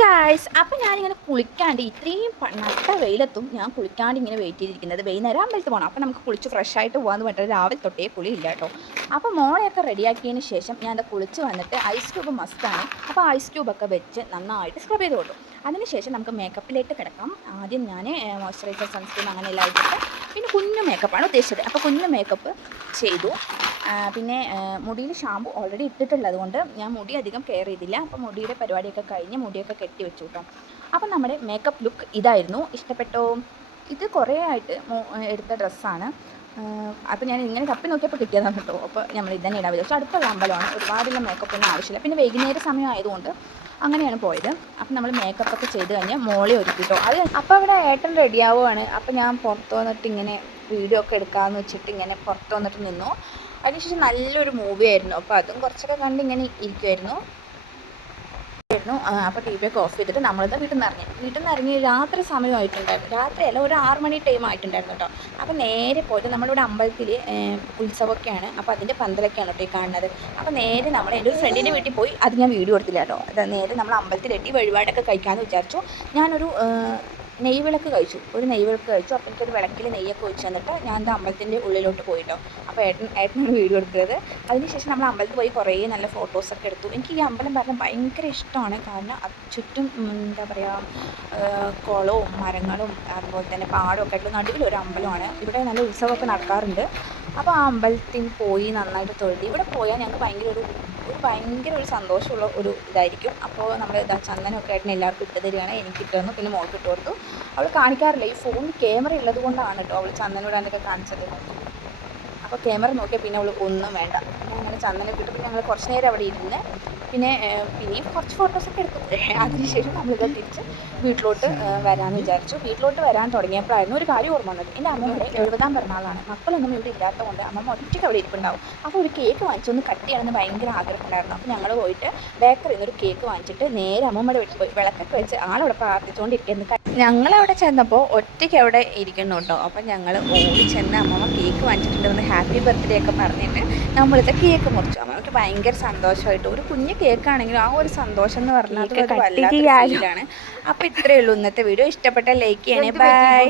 Guys, അപ്പോൾ ഞാനിങ്ങനെ കുളിക്കാണ്ട് ഇത്രയും നട്ട വെയിലത്തും ഞാൻ കുളിക്കാണ്ട് ഇങ്ങനെ വെയിറ്റ് ചെയ്തിരിക്കുന്നത്. വൈകുന്നേരം അമ്പലത്തിൽ പോകണം. അപ്പോൾ നമുക്ക് കുളിച്ച് ഫ്രഷ് ആയിട്ട് പോകാമെന്ന് പറഞ്ഞിട്ട് രാവിലെ തൊട്ടേ കുളിയില്ല കേട്ടോ. അപ്പോൾ മോളെയൊക്കെ റെഡിയാക്കിയതിന് ശേഷം ഞാൻ അത് കുളിച്ച് വന്നിട്ട് ഐസ് ക്യൂബ് മസ്റ്റാണ്. അപ്പോൾ ഐസ് ക്യൂബൊക്കെ വെച്ച് നന്നായിട്ട് സ്ക്രബ് ചെയ്ത് കൊടുക്കും. അതിനുശേഷം നമുക്ക് മേക്കപ്പിലേക്ക് കിടക്കാം. ആദ്യം ഞാൻ മോയ്സ്ചറൈസർ, സൺസ്ക്രീൻ അങ്ങനെ എല്ലാം ഇട്ടിട്ട് പിന്നെ കുഞ്ഞു മേക്കപ്പാണ് ഉദ്ദേശിച്ചത്. അപ്പോൾ കുഞ്ഞു മേക്കപ്പ് ചെയ്തു. പിന്നെ മുടിയിൽ ഷാമ്പു ഓൾറെഡി ഇട്ടിട്ടുള്ളത് കൊണ്ട് ഞാൻ മുടി അധികം കെയർ ചെയ്തില്ല. അപ്പോൾ മുടിയുടെ പരിപാടിയൊക്കെ കഴിഞ്ഞ് മുടിയൊക്കെ കെട്ടി വെച്ചു കേട്ടോ. അപ്പം നമ്മുടെ മേക്കപ്പ് ലുക്ക് ഇതായിരുന്നു. ഇഷ്ടപ്പെട്ടോ? ഇത് കുറേ ആയിട്ട് എടുത്ത ഡ്രസ്സാണ്. അപ്പോൾ ഞാൻ ഇങ്ങനെ തപ്പി നോക്കിയപ്പോൾ കിട്ടിയതാണ് കേട്ടോ. അപ്പോൾ നമ്മൾ ഇതന്നെ ഇടാൻ വിചാരിച്ചു. അടുത്തുള്ള അമ്പലമാണ്, ഒരുപാടുള്ള മേക്കപ്പൊന്നും ആവശ്യമില്ല. പിന്നെ വൈകുന്നേര സമയം ആയതുകൊണ്ട് അങ്ങനെയാണ് പോയത്. അപ്പം നമ്മൾ മേക്കപ്പൊക്കെ ചെയ്ത് കഴിഞ്ഞ് മോളെ ഒരുക്കിട്ടോ. അപ്പോൾ അവിടെ ഏട്ടൻ റെഡിയാവുകയാണ്. അപ്പോൾ ഞാൻ പുറത്ത് വന്നിട്ട് ഇങ്ങനെ വീഡിയോ ഒക്കെ എടുക്കാമെന്ന് വെച്ചിട്ട് ഇങ്ങനെ പുറത്ത് വന്നിട്ട് നിന്നു. അതിനുശേഷം നല്ലൊരു മൂവി ആയിരുന്നു. അപ്പോൾ അതും കുറച്ചൊക്കെ കണ്ട് ഇങ്ങനെ ഇരിക്കുമായിരുന്നു. അപ്പോൾ ടി വി ഒക്കെ ഓഫ് ചെയ്തിട്ട് നമ്മളിത് വീട്ടിൽ നിന്ന് ഇറങ്ങി രാത്രി സമയമായിട്ടുണ്ടായിരുന്നു. രാത്രിയല്ല, ഒരു 6 മണി ടൈം ആയിട്ടുണ്ടായിരുന്നു കേട്ടോ. അപ്പോൾ നേരെ പോയിട്ട് നമ്മളിവിടെ അമ്പലത്തിൽ ഉത്സവമൊക്കെയാണ്. അപ്പോൾ അതിൻ്റെ പന്തലൊക്കെയാണ് കേട്ടോ ഈ കാണുന്നത്. അപ്പോൾ നേരെ നമ്മൾ എൻ്റെ ഒരു ഫ്രണ്ടിൻ്റെ വീട്ടിൽ പോയി. അത് ഞാൻ വീഡിയോ എടുത്തില്ല കേട്ടോ. അത് നേരെ നമ്മൾ അമ്പലത്തിലെത്തി വഴിപാടൊക്കെ കഴിക്കാമെന്ന് വിചാരിച്ചു. ഞാനൊരു നെയ്വിളക്ക് കഴിച്ചു. ഒരു നെയ്വിളക്ക് കഴിച്ചു. അപ്പോൾ എനിക്കൊരു വിളക്കിൽ നെയ്യൊക്കെ ഒഴിച്ച് തന്നിട്ട് ഞാൻ എൻ്റെ അമ്പലത്തിൻ്റെ ഉള്ളിലോട്ട് പോയിട്ടോ. അപ്പോൾ ഏട്ടനാണ് വീഡിയോ എടുത്തത്. അതിനുശേഷം നമ്മൾ അമ്പലത്തിൽ പോയി കുറേ നല്ല ഫോട്ടോസൊക്കെ എടുത്തു. എനിക്ക് ഈ അമ്പലം പറഞ്ഞാൽ ഭയങ്കര ഇഷ്ടമാണ്. കാരണം ചുറ്റും എന്താ പറയുക, കുളവും മരങ്ങളും അതുപോലെ തന്നെ പാടമൊക്കെ ആയിട്ടുള്ള നടുവിലൊരു അമ്പലമാണ്. ഇവിടെ നല്ല ഉത്സവമൊക്കെ നടക്കാറുണ്ട്. അപ്പോൾ ആ അമ്പലത്തിൽ പോയി നന്നായിട്ട് തൊഴുതി. ഇവിടെ പോയാൽ ഞങ്ങൾക്ക് ഭയങ്കര ഒരു സന്തോഷമുള്ള ഒരു ഇതായിരിക്കും. അപ്പോൾ നമ്മൾ ചന്ദനമൊക്കെ ആയിട്ട് എല്ലാവർക്കും ഇട്ട് തരികയാണ്. എനിക്ക് ഇട്ട് തന്നു, പിന്നെ മോൾക്ക് ഇട്ട് കൊടുത്തു. അവൾ കാണിക്കാറില്ല, ഈ ഫോൺ ക്യാമറ ഉള്ളത് കൊണ്ടാണ് കേട്ടോ അവൾ ചന്ദനം ഇടാനൊക്കെ കാണിച്ചത്. അപ്പോൾ ക്യാമറ നോക്കിയാൽ പിന്നെ അവൾ ഒന്നും വേണ്ട. പിന്നെ അങ്ങനെ ചന്ദനമൊക്കെ ഇട്ട് പിന്നെ ഞങ്ങൾ കുറച്ച് നേരം അവിടെ ഇരുന്ന് പിന്നെയും കുറച്ച് ഫോട്ടോസൊക്കെ എടുത്തു. അതിനുശേഷം നമ്മളിത് തിരിച്ച് വീട്ടിലോട്ട് വരാമെന്ന് വിചാരിച്ചു. വീട്ടിലോട്ട് വരാൻ തുടങ്ങിയപ്പോഴായിരുന്നു ഒരു കാര്യം ഓർമ്മ വന്നത്. എൻ്റെ അമ്മയുടെ 70ാം പിറന്നാളാണ്. മക്കളൊന്നും ഇവിടെ ഇല്ലാത്തതുകൊണ്ട് അമ്മ ഒറ്റയ്ക്ക് അവിടെ ഇരിപ്പുണ്ടാവും. അപ്പോൾ ഒരു കേക്ക് വാങ്ങിച്ചൊന്ന് കട്ട് ചെയ്യണമെന്ന് ഭയങ്കര ആഗ്രഹമുണ്ടായിരുന്നു. അപ്പോൾ ഞങ്ങൾ പോയിട്ട് ബേക്കറിയിൽ നിന്ന് ഒരു കേക്ക് വാങ്ങിച്ചിട്ട് നേരെ അമ്മമ്മയുടെ വീട്ടിൽ പോയി വിളക്കൊക്കെ വെച്ച് ആളവിടെ പ്രാർത്ഥിച്ചുകൊണ്ടിരിക്കുന്നു. ഞങ്ങളവിടെ ചെന്നപ്പോൾ ഒറ്റയ്ക്ക് അവിടെ ഇരിക്കുന്നു കേട്ടോ. അപ്പം ഞങ്ങൾ ഓടി ചെന്ന് അമ്മമ്മ കേക്ക് വാങ്ങിച്ചിട്ടുണ്ടെന്ന് ഹാപ്പി ബർത്ത്ഡേ ഒക്കെ പറഞ്ഞിട്ട് നമ്മളിത് കേക്ക് മുറിച്ചു. അമ്മയ്ക്ക് ഭയങ്കര സന്തോഷമായിട്ട്, ഒരു കുഞ്ഞ് കേക്കാണെങ്കിലും ആ ഒരു സന്തോഷം എന്ന് പറഞ്ഞാൽ അത് വല്ലാത്ത ഫീലാണ്. അപ്പോൾ ഇത്രയേ ഉള്ളൂ ഇന്നത്തെ വീഡിയോ. ഇഷ്ടപ്പെട്ട ലൈക്ക് ചെയ്യണേ. ബൈ.